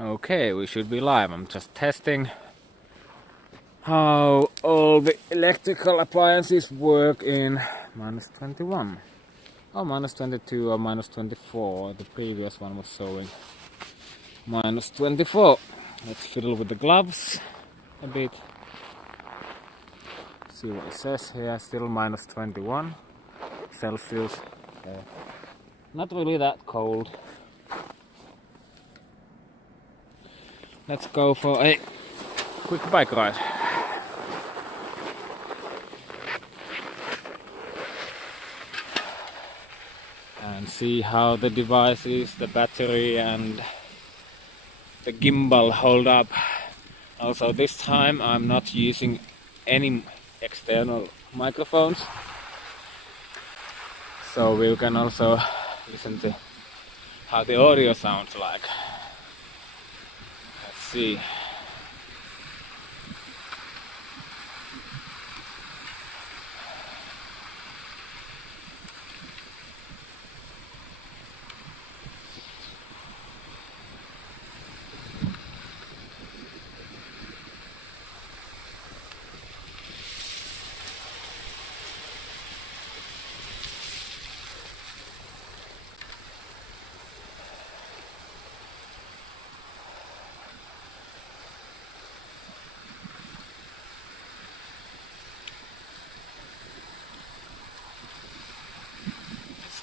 Okay, we should be live. I'm just testing how all the electrical appliances work in -21. Or -22 or -24. The previous one was showing -24. Let's fiddle with the gloves a bit. See what it says here. Still -21 Celsius. Not really that cold. Let's go for a quick bike ride. And see how the devices, the battery and the gimbal hold up. Also this time I'm not using any external microphones. So we can also listen to how the audio sounds like. Let's see.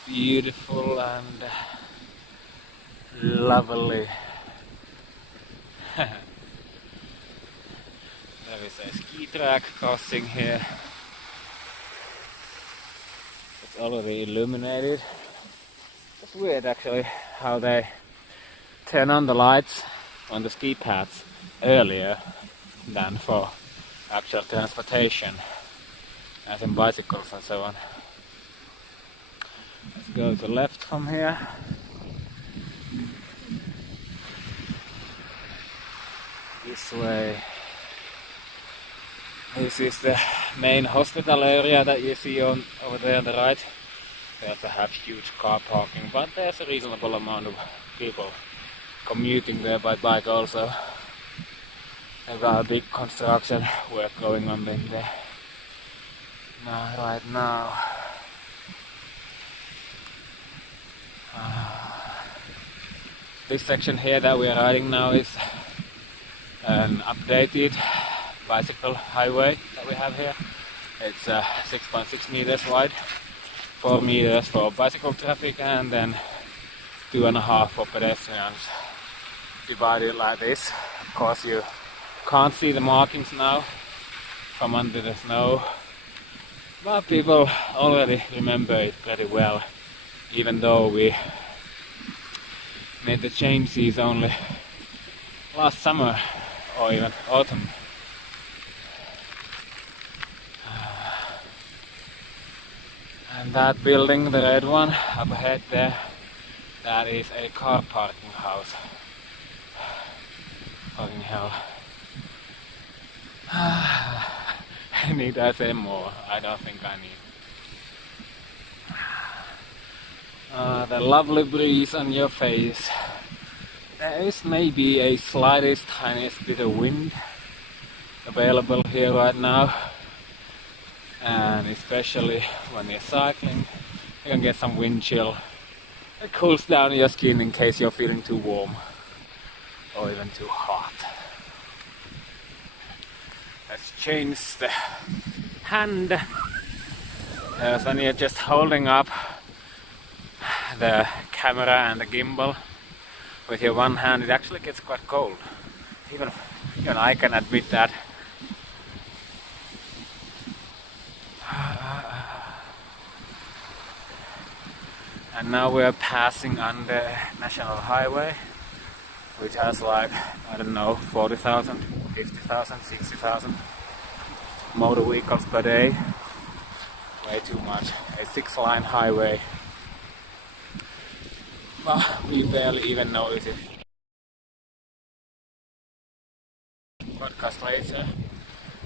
Beautiful and lovely. There is a ski track crossing here. It's already illuminated. It's weird actually how they turn on the lights on the ski paths earlier than for actual transportation, as in bicycles and so on. Let's go to the left from here. This way. This is the main hospital area that you see over there on the right. They also have huge car parking, but there's a reasonable amount of people commuting there by bike also. They've got a big construction work going on in there right now. This section here that we are riding now is an updated bicycle highway that we have here. It's 6.6 meters wide, 4 meters for bicycle traffic and then 2.5 for pedestrians, divided like this. Of course you can't see the markings now from under the snow, but people already remember it pretty well, even though we made the changes only last summer or even autumn. And that building, the red one up ahead there, that is a car parking house. Fucking hell. Need I say more? I don't think I need. The lovely breeze on your face. There is maybe a slightest tiniest bit of wind available here right now, and especially when you're cycling you can get some wind chill. It cools down your skin in case you're feeling too warm or even too hot. Let's change the hand. When you're just holding up the camera and the gimbal with your one hand, it actually gets quite cold. Even I can admit that. And now we're passing under National Highway, which has like, I don't know, 40,000, 50,000, 60,000 motor vehicles per day. Way too much. A 6-line highway. Well, we barely even notice it. Podcast later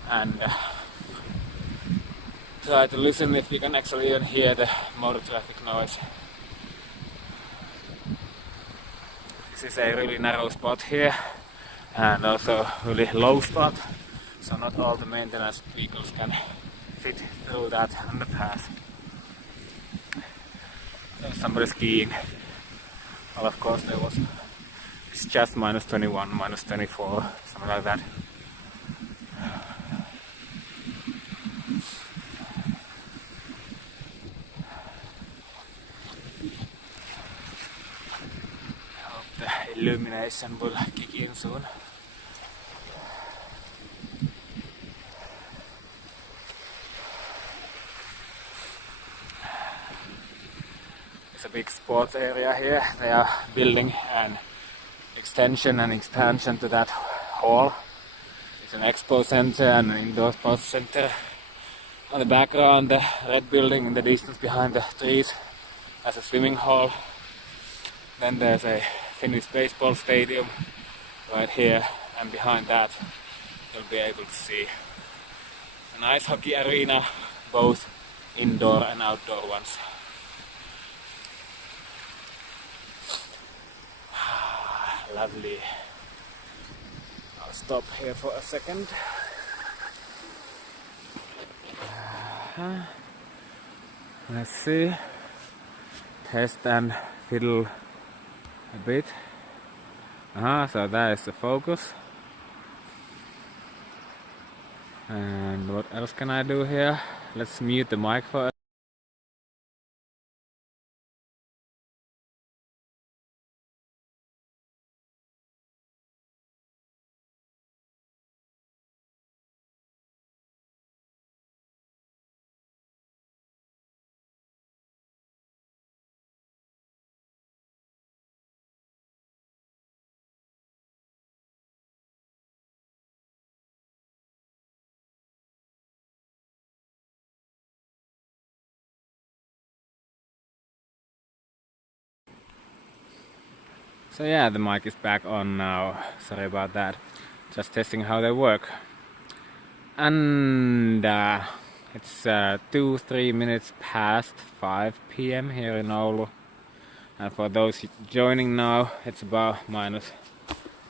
and try to listen if you can actually even hear the motor traffic noise. This is a really narrow spot here and also really low spot, so not all the maintenance vehicles can fit through that underpass. There's somebody skiing. Well, of course there was. It's just minus 21, minus 24, something like that. The illumination will kick in soon. It's a big sports area here. They are building an extension and expansion to that hall. It's an expo center and an indoor sports center. On the background, the red building in the distance behind the trees has a swimming hall. Then there's a Finnish baseball stadium right here, and behind that you'll be able to see an ice hockey arena, both indoor and outdoor ones. Lovely. I'll stop here for a second. Let's see. Test and fiddle a bit. So that is the focus. And what else can I do here? Let's mute the mic for a So yeah, the mic is back on now. Sorry about that. Just testing how they work. And it's 2-3 minutes past 5 p.m. here in Oulu. And for those joining now, it's about minus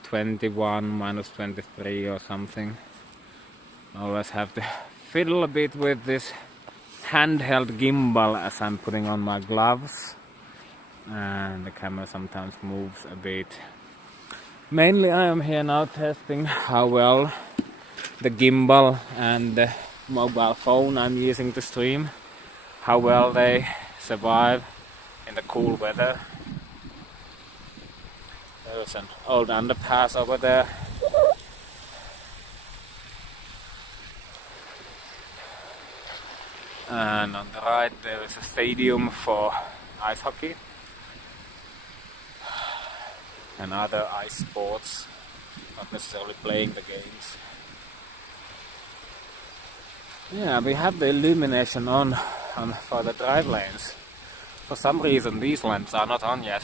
21, minus 23 or something. I always have to fiddle a bit with this handheld gimbal as I'm putting on my gloves. And the camera sometimes moves a bit. Mainly I am here now testing how well the gimbal and the mobile phone I'm using to stream, how well they survive in the cool weather. There's an old underpass over there. And on the right there is a stadium for ice hockey and other ice sports, not necessarily playing the games. Yeah, we have the illumination on for the drive lanes. For some reason these lamps are not on yet.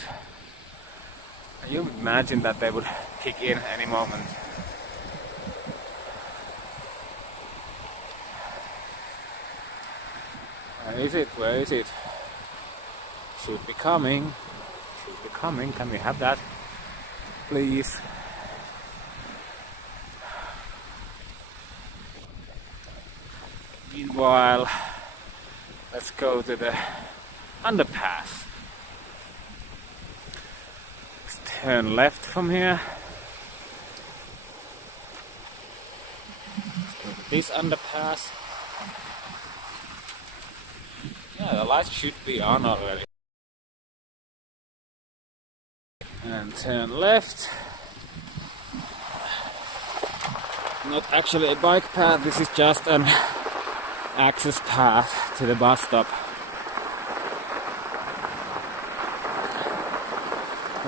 You imagine that they would kick in any moment. Where is it? Where is it? Should be coming. Should be coming. Can we have that? Please. Meanwhile, let's go to the underpass. Let's turn left from here. Let's go to this underpass. Yeah, the lights should be on already. And turn left. Not actually a bike path, this is just an access path to the bus stop.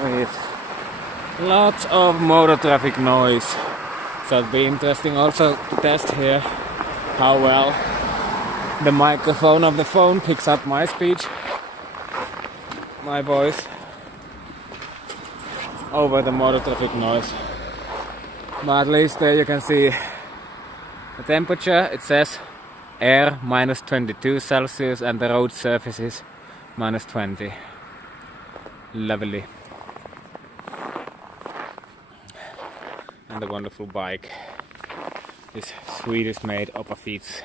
With lots of motor traffic noise. So it'll be interesting also to test here how well the microphone of the phone picks up my speech, my voice, over the motor traffic noise. But at least there you can see the temperature. It says air minus 22 Celsius and the road surface is minus 20. Lovely. and the wonderful bike. This Swedish made Oppa Fits.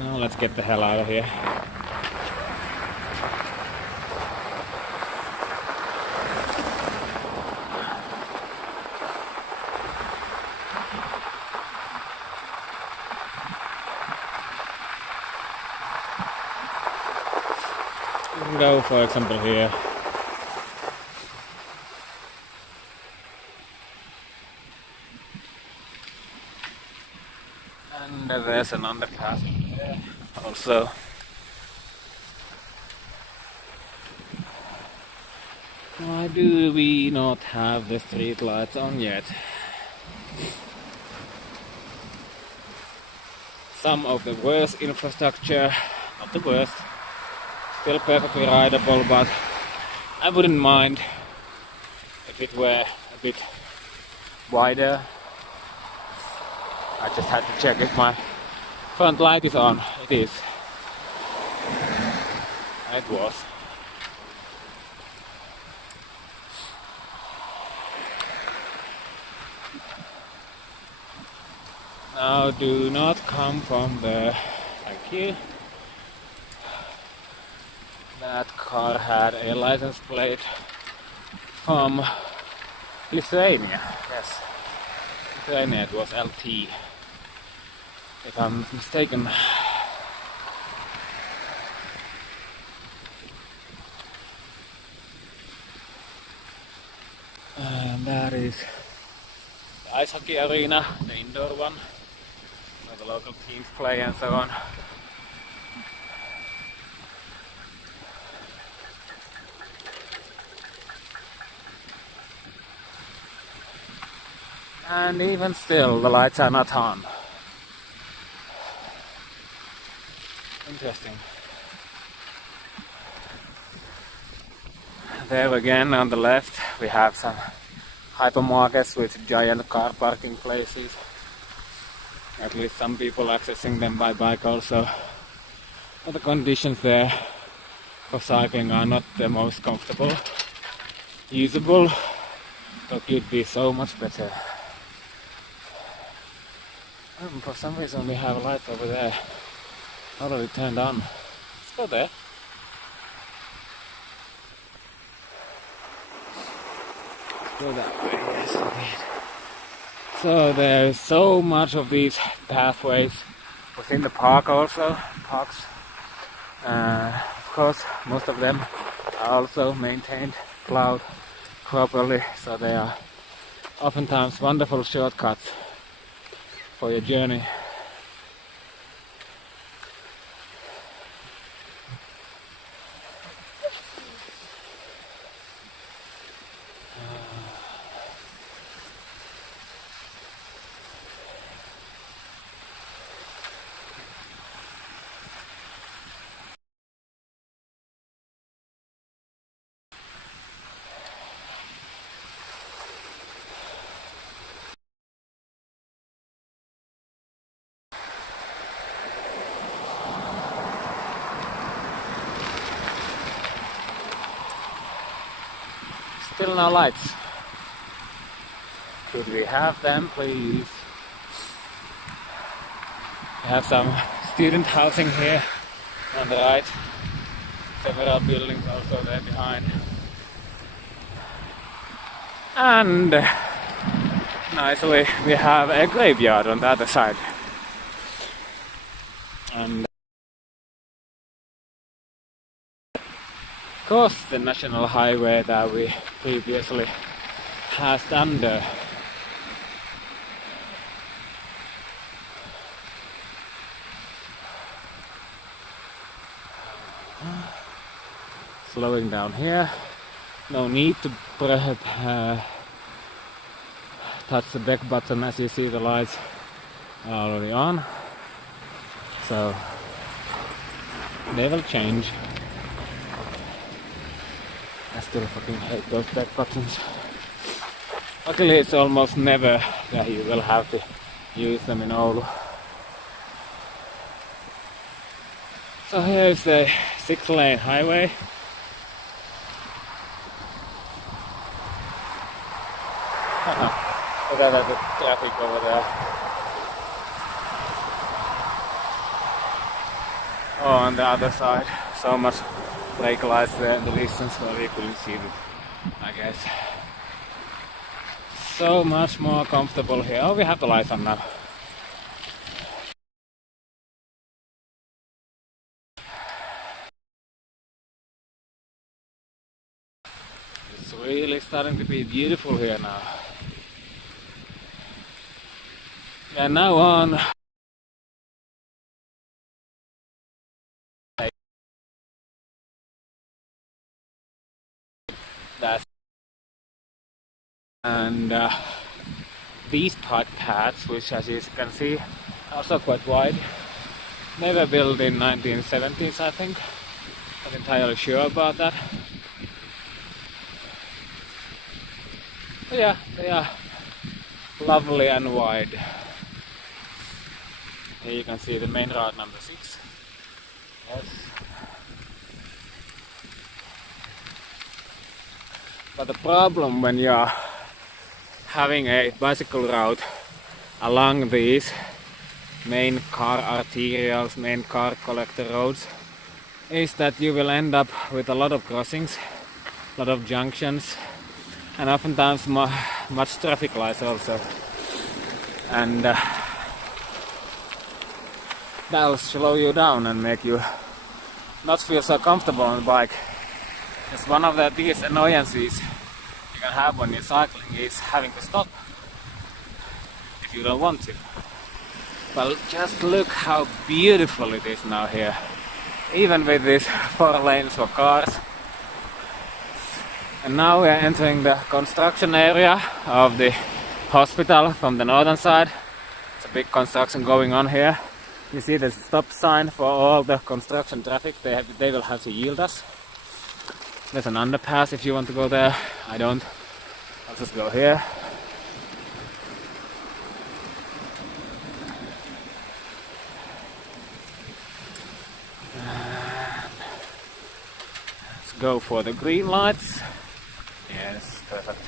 Now let's get the hell out of here. We can go, for example, here. And there's an underpass there also. Why do we not have the street lights on yet? Some of the worst infrastructure, not the worst, still perfectly rideable, but I wouldn't mind if it were a bit wider. I just had to check if my front light is on. It is. It was. Now do not come from there. Thank you. That car had a license plate from Lithuania. Yes. Lithuania, it was LT. If I'm not mistaken. And that is the ice hockey arena, the indoor one, where the local teams play and so on. And even still, the lights are not on. Interesting. There again on the left we have some hypermarkets with giant car parking places. At least some people accessing them by bike also. But the conditions there for cycling are not the most comfortable. Usable, but could be so much better. For some reason we have a light over there. Already turned on. Let's go there. Let's go that way, yes indeed. So there's so much of these pathways within the park also. Parks. Of course, most of them are also maintained, plowed properly, so they are oftentimes wonderful shortcuts for your journey. Still no lights. Could we have them, please? We have some student housing here on the right. Several buildings also there behind. And nicely we have a graveyard on the other side. And of course the national highway that we previously passed under. Slowing down here. No need to touch the back button, as you see the lights are already on. So they will change. I still fucking hate those back buttons. Luckily it's almost never that you will have to use them in Oulu. So here's the 6-lane highway. Look at the traffic over there. Oh, on the other side, so much brake lights there in the distance, where we couldn't see it, I guess. So much more comfortable here. Oh, we have the lights on now. It's really starting to be beautiful here now. And now on. That's and these bike paths, which as you can see, also quite wide. They were built in 1970s, I think. Not entirely sure about that. But yeah, they are lovely and wide. Here you can see the main road number 6. Yes. But the problem when you're having a bicycle route along these main car arterials, main car collector roads, is that you will end up with a lot of crossings, a lot of junctions, and oftentimes much traffic lights also. And that'll slow you down and make you not feel so comfortable on the bike. It's one of the biggest annoyances you can have when you're cycling is having to stop if you don't want to. But just look how beautiful it is now here. Even with these 4 lanes for cars. And now we are entering the construction area of the hospital from the northern side. It's a big construction going on here. You see there's a stop sign for all the construction traffic. They will have to yield us. There's an underpass if you want to go there. I don't. I'll just go here. Let's go for the green lights. Yes, perfect.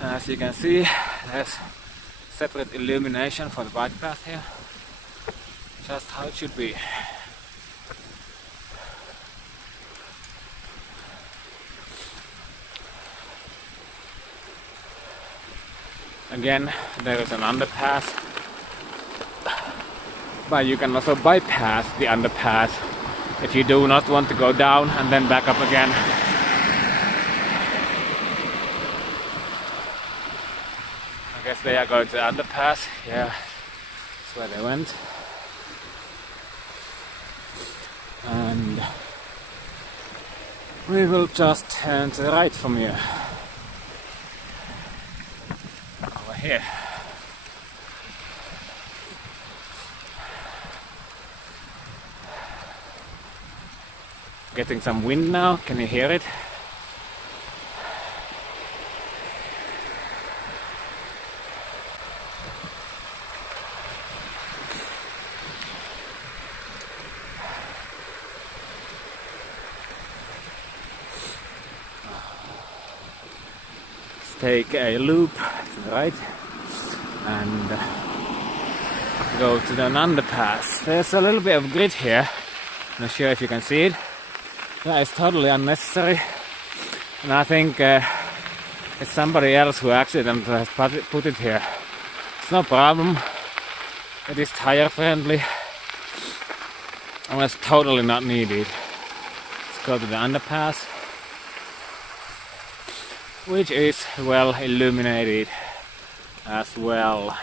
As you can see, there's separate illumination for the bike path here. Just how it should be. Again, there is an underpass, but you can also bypass the underpass if you do not want to go down and then back up again. I guess they are going to the underpass. Yeah, that's where they went. And we will just turn to the right from here. Over here. Getting some wind now, can you hear it? Take a loop to the right and go to the underpass. There's a little bit of grit here. Not sure if you can see it. That is totally unnecessary, and I think it's somebody else who accidentally has put it here. It's no problem. It is tire friendly, and it's totally not needed. Let's go to the underpass, which is well illuminated as well.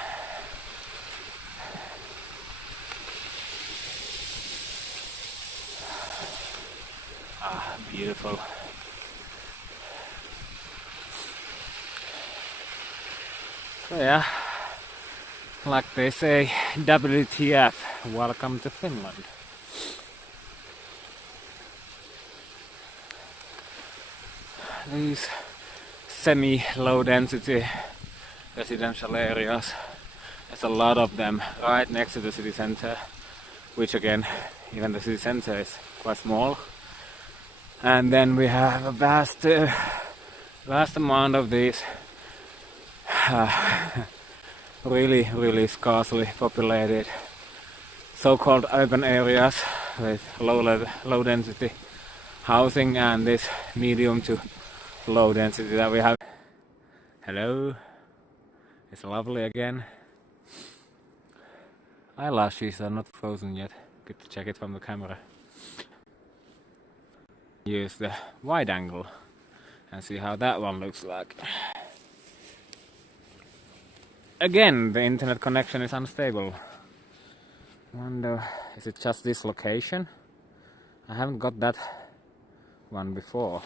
Ah, beautiful. So yeah, like they say, WTF, welcome to Finland. These semi-low density residential areas. There's a lot of them right next to the city center, which again, even the city center is quite small. And then we have a vast amount of these really sparsely populated so-called urban areas with low density housing and this medium to low density that we have. Hello, it's lovely again. Eyelashes are not frozen yet. Good to check it from the camera. Use the wide angle and see how that one looks like. Again, the internet connection is unstable. Wonder, is it just this location? I haven't got that one before.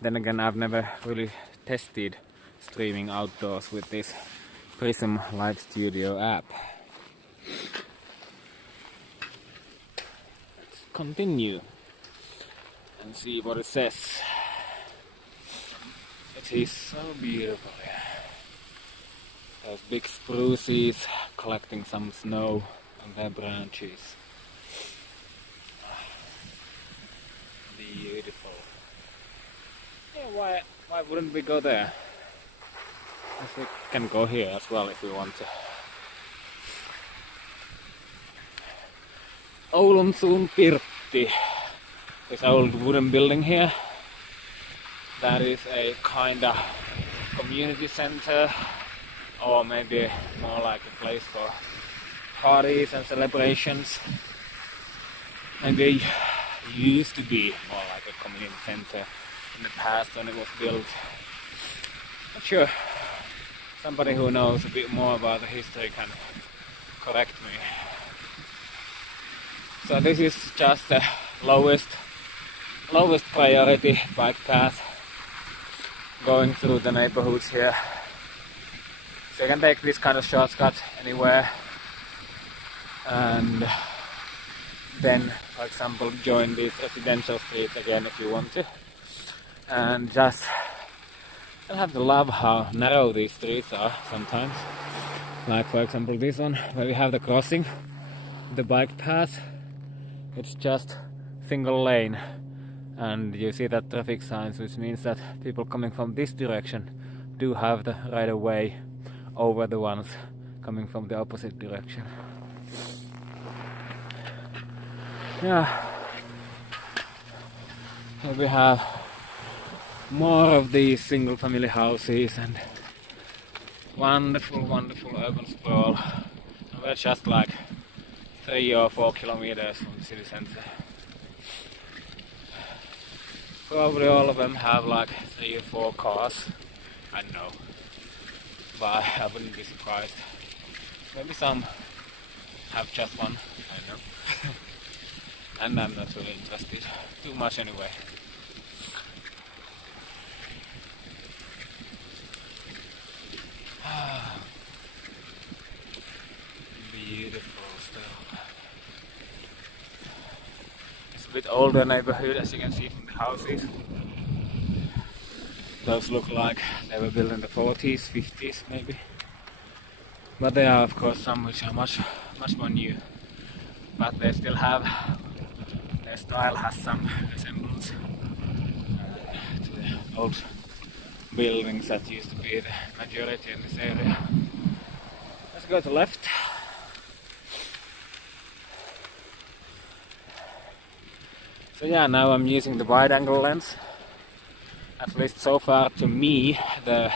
Then again, I've never really tested streaming outdoors with this Prism Live Studio app. Let's continue and see what it says. It is so beautiful here. Those big spruces collecting some snow on their branches. Beautiful. Yeah, why wouldn't we go there? We can go here as well if we want to. Oulun Suun Pirtti, this old wooden building here. That is a kind of community center, or maybe more like a place for parties and celebrations. Maybe it used to be more like a community center in the past when it was built. Not sure. Somebody who knows a bit more about the history can correct me. So this is just the lowest priority bike path going through the neighborhoods here. So you can take this kind of shortcut anywhere and then, for example, join these residential streets again if you want to. And just, I have to love how narrow these streets are sometimes. Like for example this one, where we have the crossing, the bike path. It's just single lane. And you see that traffic signs, which means that people coming from this direction do have the right of way over the ones coming from the opposite direction. Yeah, here we have more of these single family houses and wonderful urban sprawl. We're just like 3 or 4 kilometers from the city center. Probably all of them have like 3 or 4 cars. I don't know, but I wouldn't be surprised. Maybe some have just one, I don't know. And I'm not really interested too much anyway. Beautiful still. It's a bit older neighborhood, as you can see from the houses. Those look like they were built in the 40s, 50s maybe. But there are of course some which are much more new. But they still have, their style has some resemblance to the old buildings that used to be the majority in this area. Let's go to left. So yeah, now I'm using the wide angle lens. At least so far to me the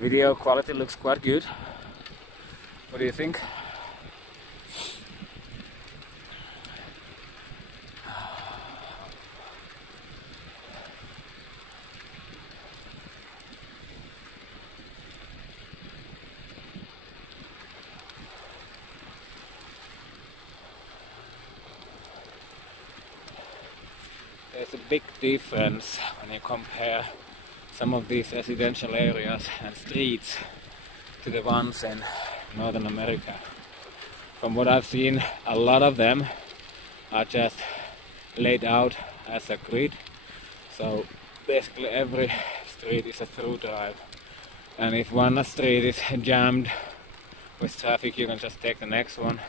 video quality looks quite good. What do you think? There's a big difference when you compare some of these residential areas and streets to the ones in Northern America. From what I've seen, a lot of them are just laid out as a grid. So basically every street is a through drive. And if one street is jammed with traffic, you can just take the next one,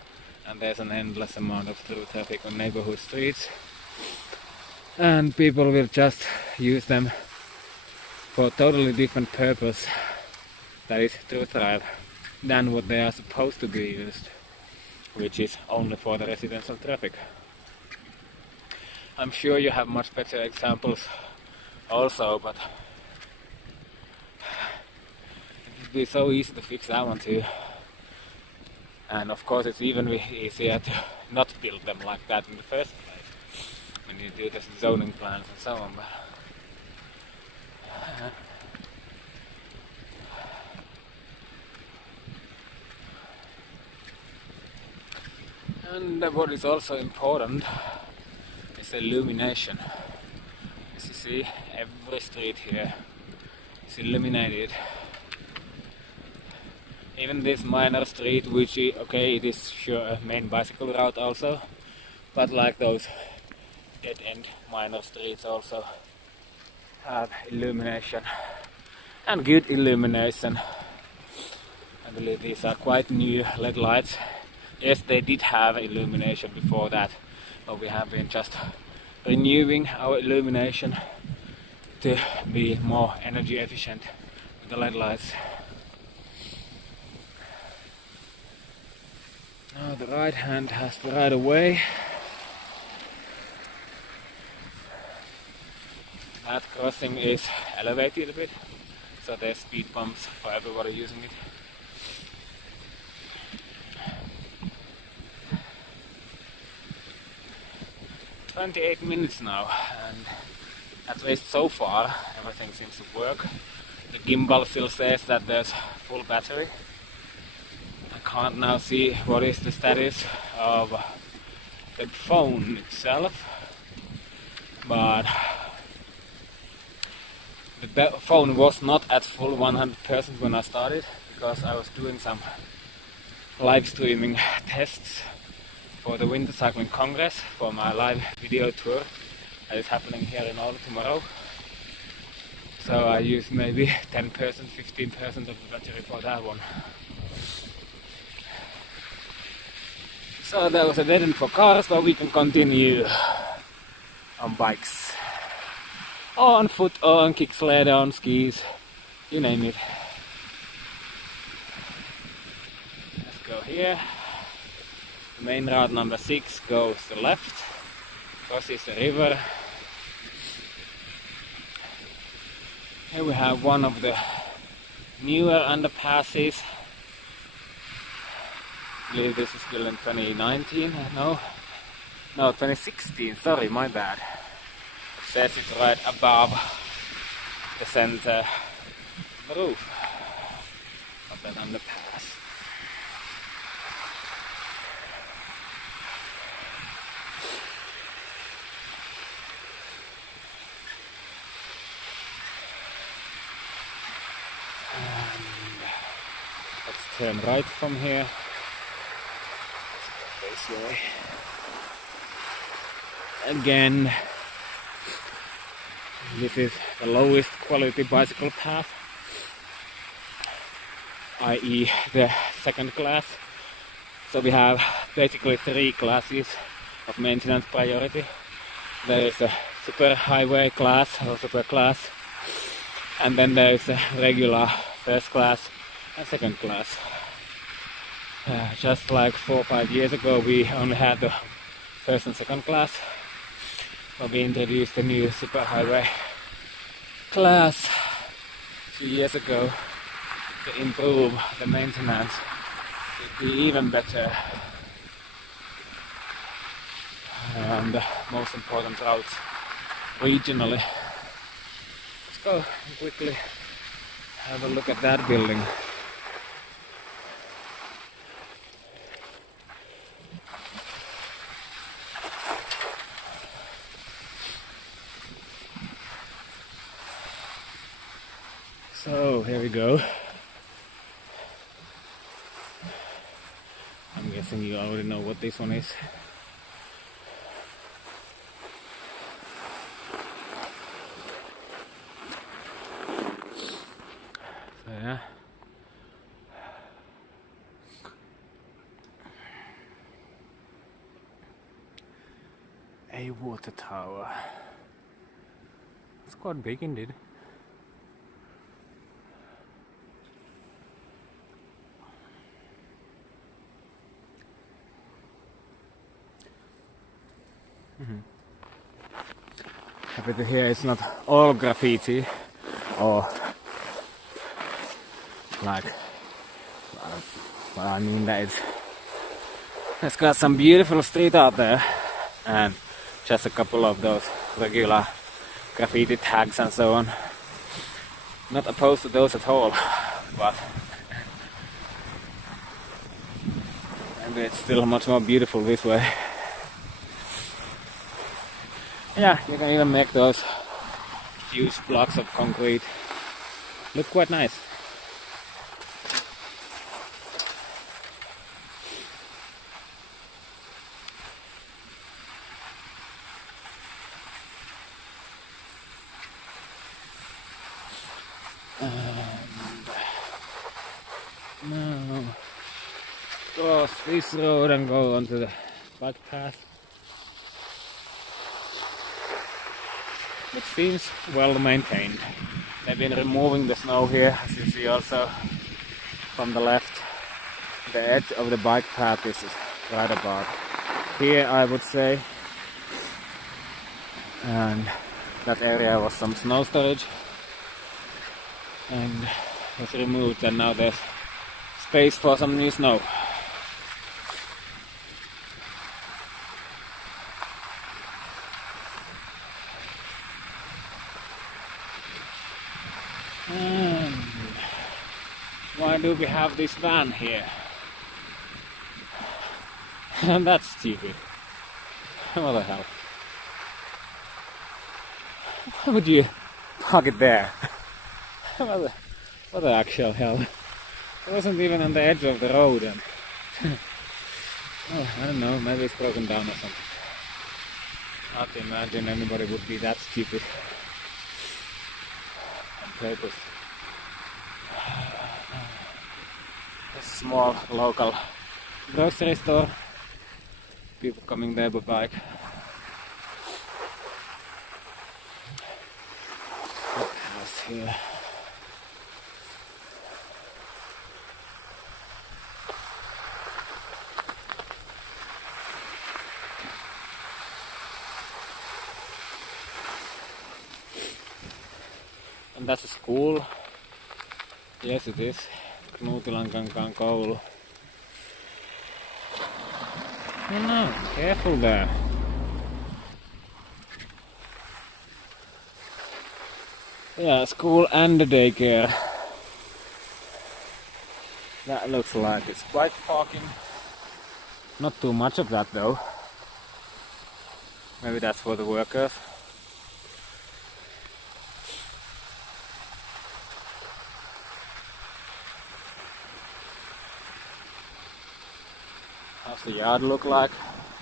and there's an endless amount of through traffic on neighborhood streets. And people will just use them for a totally different purpose, that is through drive, than what they are supposed to be used, which is only for the residential traffic. I'm sure you have much better examples also, but it would be so easy to fix that one too. And of course it's even easier to not build them like that in the first place, when you do the zoning plans and so on. And what is also important is illumination. As you see, every street here is illuminated. Even this minor street, which is, okay, it is sure a main bicycle route also, but like those dead-end minor streets also have illumination, and good illumination. I believe these are quite new LED lights. Yes, they did have illumination before that, but we have been just renewing our illumination to be more energy efficient with the LED lights. Now the right hand has the right of way. That crossing is elevated a bit, so there's speed bumps for everybody using it. "28 minutes now, and at least so far everything seems to work. The gimbal still says that there's full battery. I can't now see what is the status of the phone itself, but the phone was not at full 100% when I started, because I was doing some live streaming tests for the Winter Cycling Congress, for my live video tour that is happening here in Oulu tomorrow. So I used maybe 10%, 15% of the battery for that one. So there was a dead end for cars, but we can continue on bikes, or on foot, or on kick sled, or on skis, you name it. Let's go here. Main route number 6 goes to the left, crosses the river. Here we have one of the newer underpasses. I believe this is built in 2019, no 2016, sorry, my bad. It says it right above the center roof of that underpass. Let's turn right from here. This way. Again, this is the lowest quality bicycle path, i.e. the second class. So we have basically 3 classes of maintenance priority. There is a super highway class or super class, and then there is a regular first class and second class. Just like 4 or 5 years ago, we only had the first and second class, but we introduced the new superhighway class a few years ago to improve the maintenance, to be even better on the most important routes regionally. Let's go and quickly have a look at that building. So here we go. I'm guessing you already know what this one is. a water tower. It's quite big indeed. Happy to hear it's not all graffiti or like, well, I mean that it's got some beautiful street out there and just a couple of those regular graffiti tags and so on. Not opposed to those at all, but maybe it's still much more beautiful this way. Yeah, you can even make those huge blocks of concrete look quite nice. Now cross this road and go onto the bike path. It seems well maintained. They've been removing the snow here, as you see also from the left. The edge of the bike path is right about here, I would say. And that area was some snow storage and was removed, and now there's space for some new snow. And why do we have this van here? And that's stupid. What the hell? Why would you park it there? What the actual hell? It wasn't even on the edge of the road. And oh, I don't know, maybe it's broken down or something. Not to imagine anybody would be that stupid on purpose. A small local grocery store. People coming there by bike. What else here? And that's a school. Yes, it is. Knuutilankankaan koulu. Oh no, careful there. Yeah, school and the daycare. That looks like it's bike parking. Not too much of that though. Maybe that's for the workers. How's the yard look like?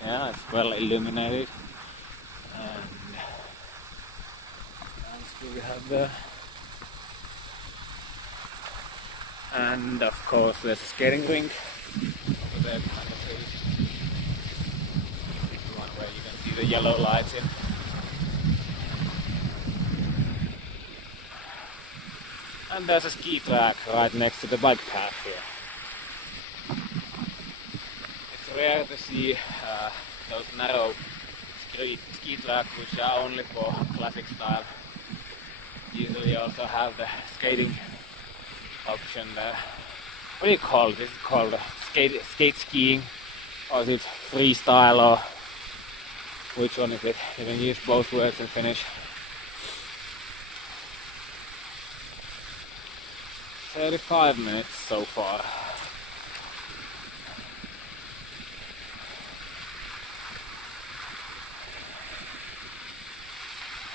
Yeah, it's well illuminated. And what else do we have there? And of course there's a skating rink over there behind the trees. The one where you can see the yellow lights in. And there's a ski track right next to the bike path here. It's rare to see those narrow ski tracks which are only for classic style. Usually also have the skating option there. What do you call it? Is it called skate skiing? Or is it freestyle, or which one is it? You can use both words in Finnish. 35 minutes so far.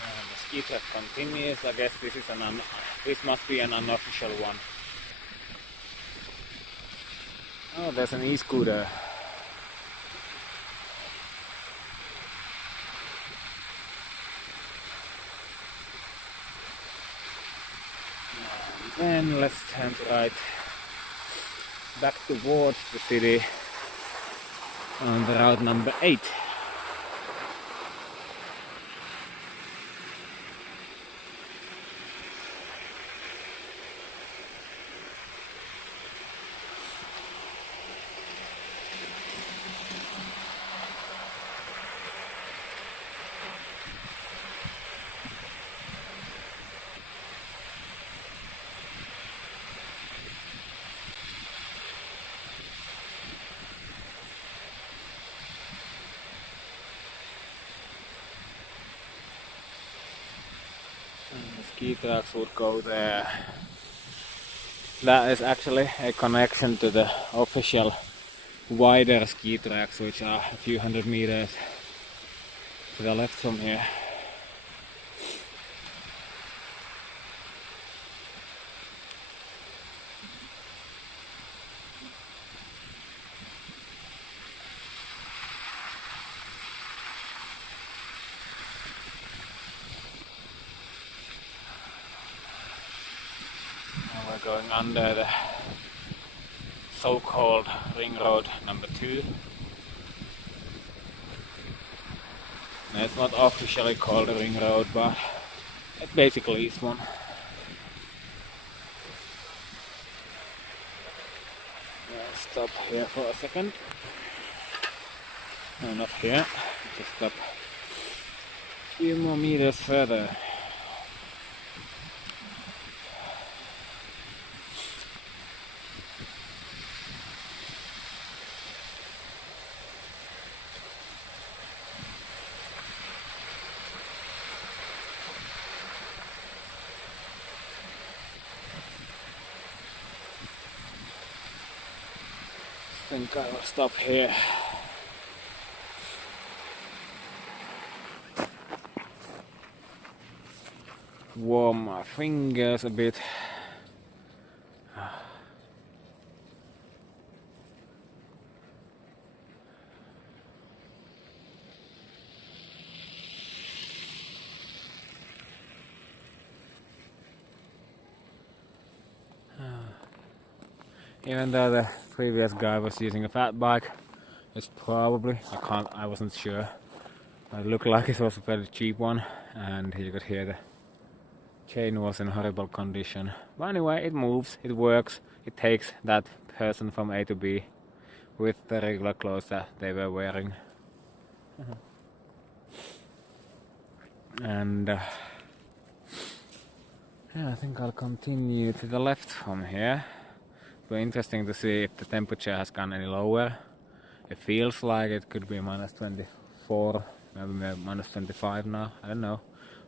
And the ski track continues. I guess this must be an unofficial one. Oh, there's an e-scooter. And then let's turn right back towards the city on the route number 8. ski tracks would go there. That is actually a connection to the official wider ski tracks, which are a few hundred meters to the left from here. We're going under the so-called ring road number 2. No, it's not officially called a ring road, but it basically is one. Let's stop here for a second. No, not here. Just stop a few more meters further. I think I will stop here. Warm my fingers a bit. Even though the previous guy was using a fat bike, it's probably, I wasn't sure, but it looked like it was a pretty cheap one, and you could hear the chain was in horrible condition. But anyway, it moves, it works, it takes that person from A to B with the regular clothes that they were wearing. And yeah, I think I'll continue to the left from here. But interesting to see if the temperature has gone any lower. It feels like it could be minus 24, maybe minus 25 now, I don't know.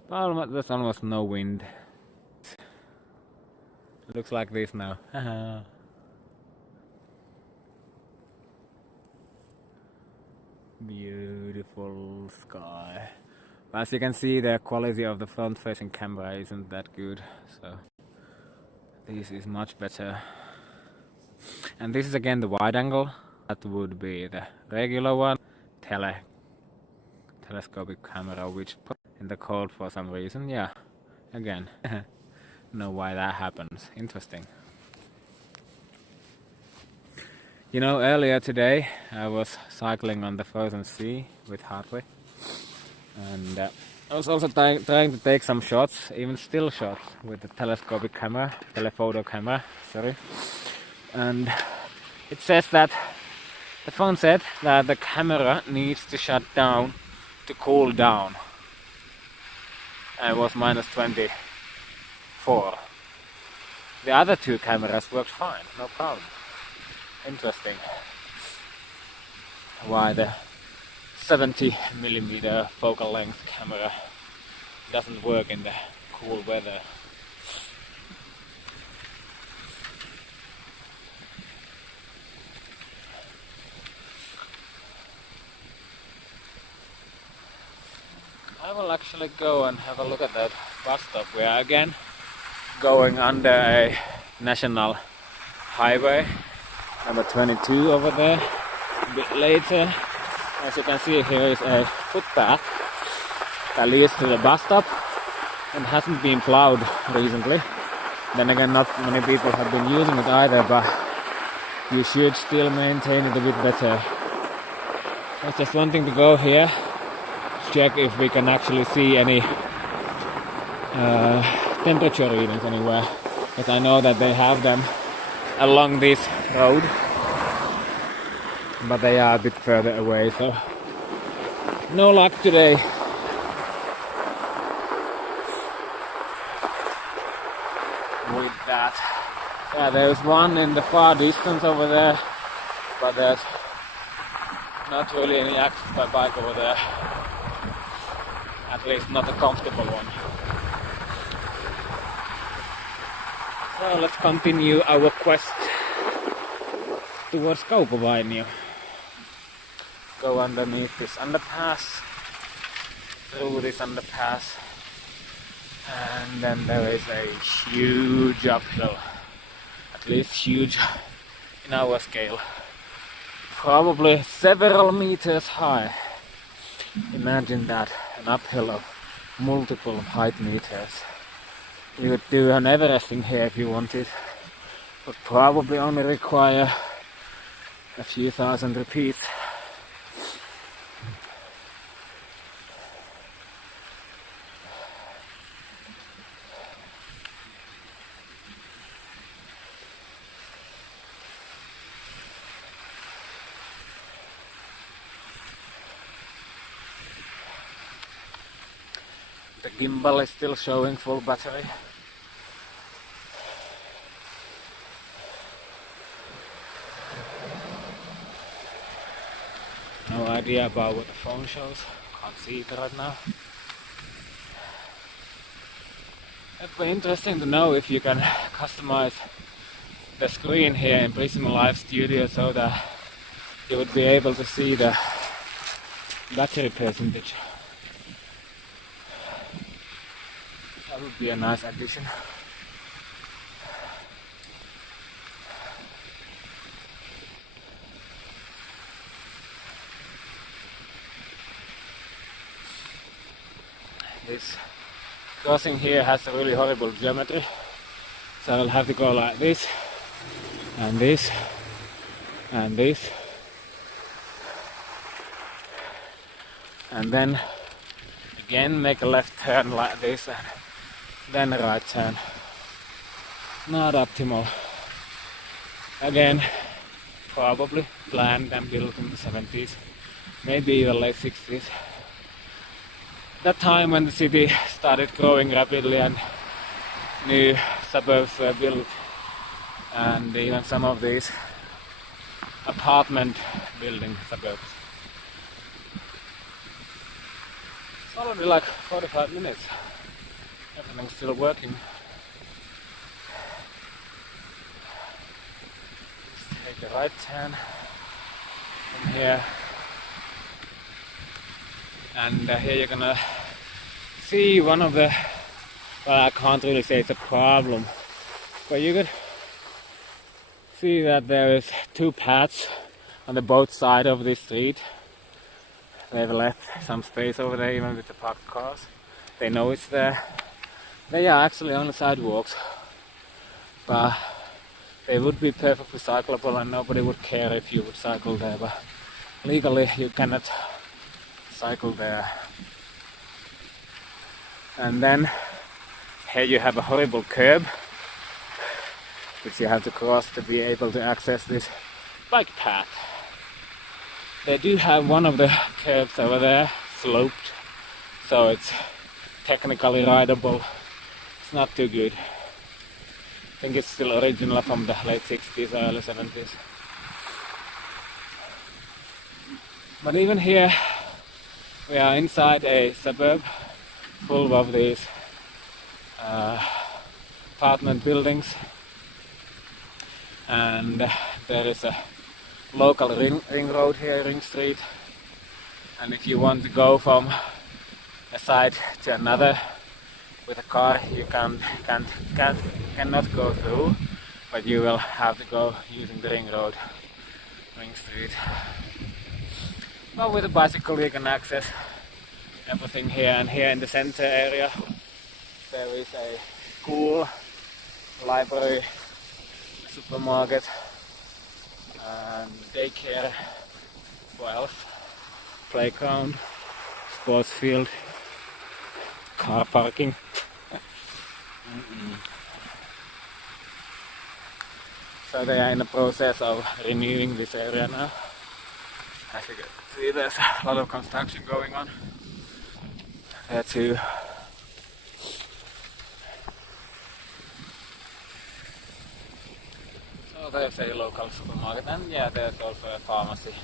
But there's almost no wind. It looks like this now. Beautiful sky. But as you can see, the quality of the front-facing camera isn't that good, so this is much better. And this is again the wide angle. That would be the regular one, telescopic camera, which put in the cold for some reason. Yeah, again, know why that happens. Interesting. You know, earlier today I was cycling on the frozen sea with Hartley, and I was also trying to take some shots, even still shots, with the telescopic camera, telephoto camera, sorry. And it says that the phone said that the camera needs to shut down to cool down. And it was minus 24. The other two cameras worked fine, no problem. Interesting. Why the 70mm focal length camera doesn't work in the cool weather. I will actually go and have a look at that bus stop. We are again going under a national highway, number 22 over there. A bit later, as you can see, here is a footpath that leads to the bus stop and hasn't been plowed recently. Then again, not many people have been using it either, but you should still maintain it a bit better. I was just wanting to go here, check if we can actually see any temperature readings anywhere, because I know that they have them along this road, but they are a bit further away, so no luck today. With that. Yeah, there's one in the far distance over there, but there's not really any access by bike over there. At least not a comfortable one. So let's continue our quest towards Kaukovainio. Go underneath this underpass, through this underpass, and then there is a huge uphill, at least huge in our scale, probably several meters high. Imagine that, an uphill of multiple height meters. You could do an Everesting here if you wanted, would probably only require a few thousand repeats. The gimbal is still showing full battery. No idea about what the phone shows. Can't see it right now. It'd be interesting to know if you can customize the screen here in Prism Live Studio so that you would be able to see the battery percentage. That would be a nice addition. This crossing here has a really horrible geometry, so I'll have to go like this, and this, and this, and then again make a left turn like this, and then a right turn. Not optimal. Again, probably planned and built in the 70s, maybe even late 60s. That time when the city started growing rapidly and new suburbs were built, and even some of these apartment building suburbs. It's already like 45 minutes. Everything's still working. Just take a right turn from here. And here you're gonna see one of the, well, I can't really say it's a problem, but you could see that there is two paths on the both sides of this street. They've left some space over there even with the parked cars. They know it's there. They are actually on the sidewalks, but they would be perfectly cyclable and nobody would care if you would cycle there, but legally you cannot cycle there. And then here you have a horrible curb which you have to cross to be able to access this bike path. They do have one of the curbs over there sloped, so it's technically rideable. It's not too good. I think it's still original from the late 60s, early 70s. But even here we are inside a suburb full of these apartment buildings, and there is a local ring road here, Ring Street, and if you want to go from a side to another with a car, you cannot go through, but you will have to go using the ring road, Ring Street. But with a bicycle you can access everything here, and here in the center area there is a school, library, supermarket, and daycare, playground, sports field, car parking. So they are in the process of renewing this area now. As you can see, there's a lot of construction going on there too. So there's a local supermarket, and yeah, there's also a pharmacy.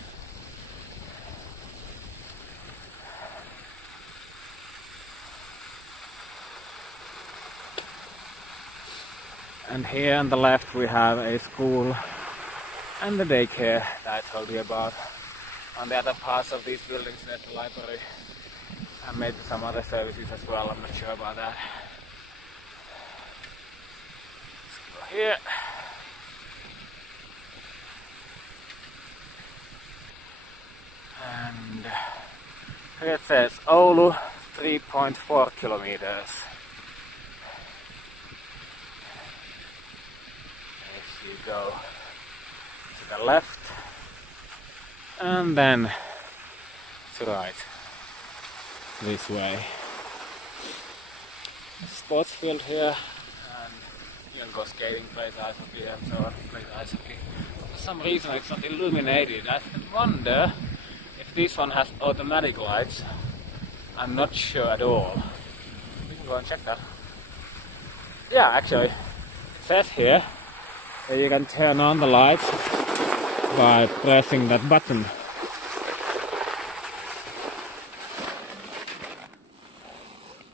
And here on the left we have a school and the daycare that I told you about. On the other parts of these buildings there's the library and maybe some other services as well, I'm not sure about that. Let's go here. And here it says Oulu 3.4 kilometers. As you go to the left and then to right this way. Sports field here, and you can go skating, play ice hockey and so on, play ice hockey. For some reason it's not illuminated. I wonder if this one has automatic lights. I'm not sure at all. We can go and check that. Yeah, actually, it says here that you can turn on the lights by pressing that button.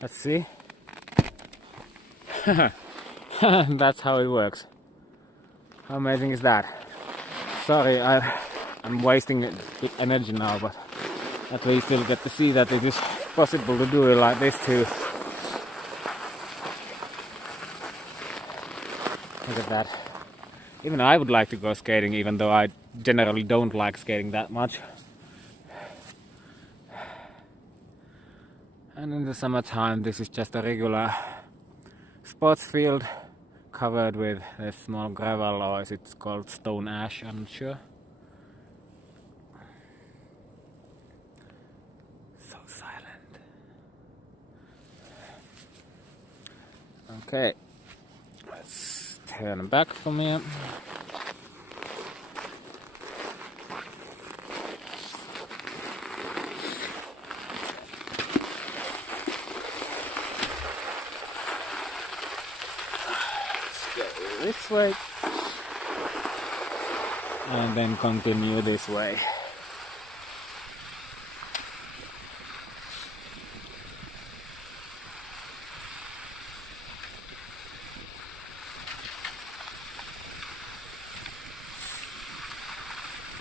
Let's see. That's how it works. How amazing is that? Sorry, I'm wasting energy now, but at least you'll get to see that it is possible to do it like this too. Look at that. Even I would like to go skating, even though I generally don't like skating that much. And in the summertime this is just a regular sports field covered with a small gravel, or is it called stone ash, I'm not sure. So silent. Okay, let's turn back from here. This way and then continue this way.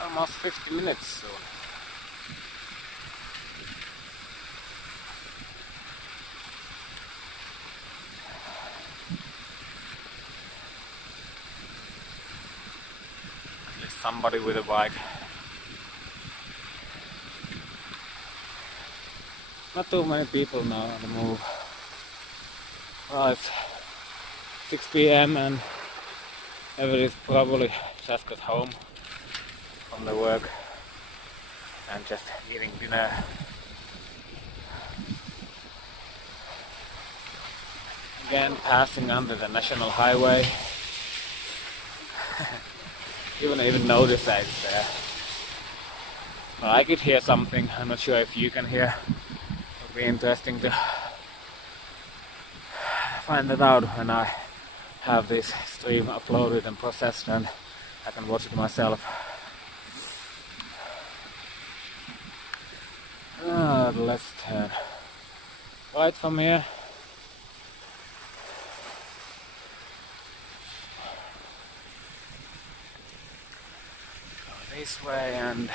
Almost 50 minutes soon. Somebody with a bike. Not too many people now on the move. Well, it's 6 PM and everybody's probably just got home from the work and just eating dinner. Again, passing under the national highway. You wouldn't even notice that it's there. Well, I could hear something. I'm not sure if you can hear. It'll be interesting to find that out when I have this stream uploaded and processed and I can watch it myself. Let's turn right from here. This way and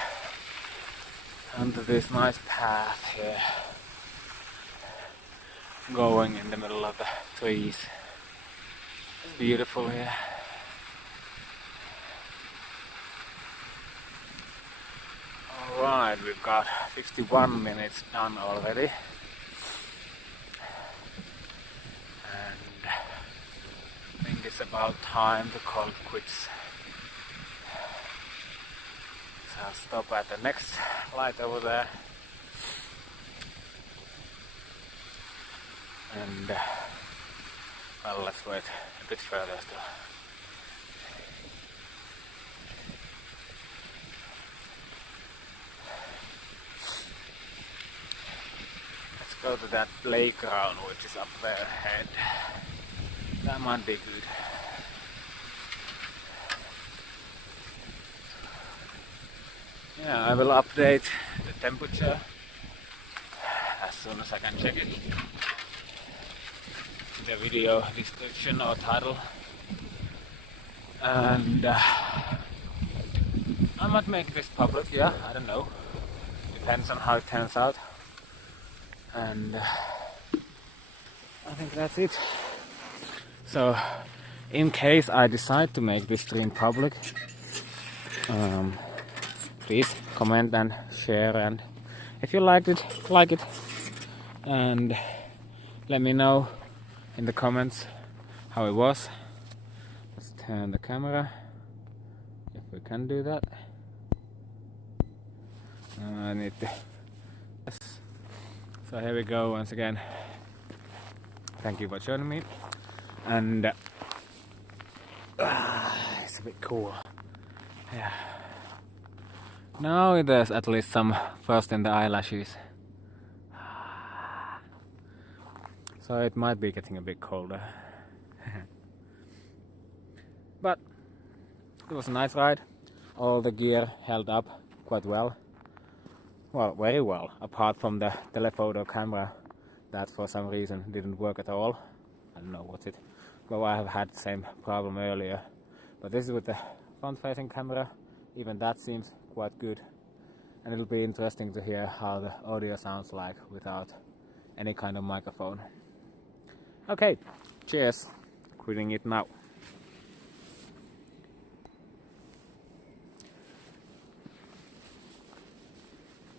onto this nice path here, going in the middle of the trees. It's beautiful here. Alright, we've got 51 minutes done already. And I think it's about time to call it quits. I'll stop at the next light over there and well, let's wait a bit further still. Let's go to that playground which is up there ahead. That might be good. Yeah, I will update the temperature as soon as I can check it. The video description or title. And I might make this public, yeah, I don't know. Depends on how it turns out. And I think that's it. So, in case I decide to make this stream public, please comment and share, and if you liked it, like it, and let me know in the comments how it was. Let's turn the camera, if we can do that. I need to... Yes. So here we go once again. Thank you for joining me. And it's a bit cool. Yeah. Now there's at least some frost in the eyelashes. So it might be getting a bit colder. But it was a nice ride. All the gear held up quite well. Well, very well, apart from the telephoto camera that for some reason didn't work at all. I don't know what's it. Well, I have had the same problem earlier. But this is with the front-facing camera. Even that seems quite good. And it'll be interesting to hear how the audio sounds like without any kind of microphone. Okay, cheers. Quitting it now.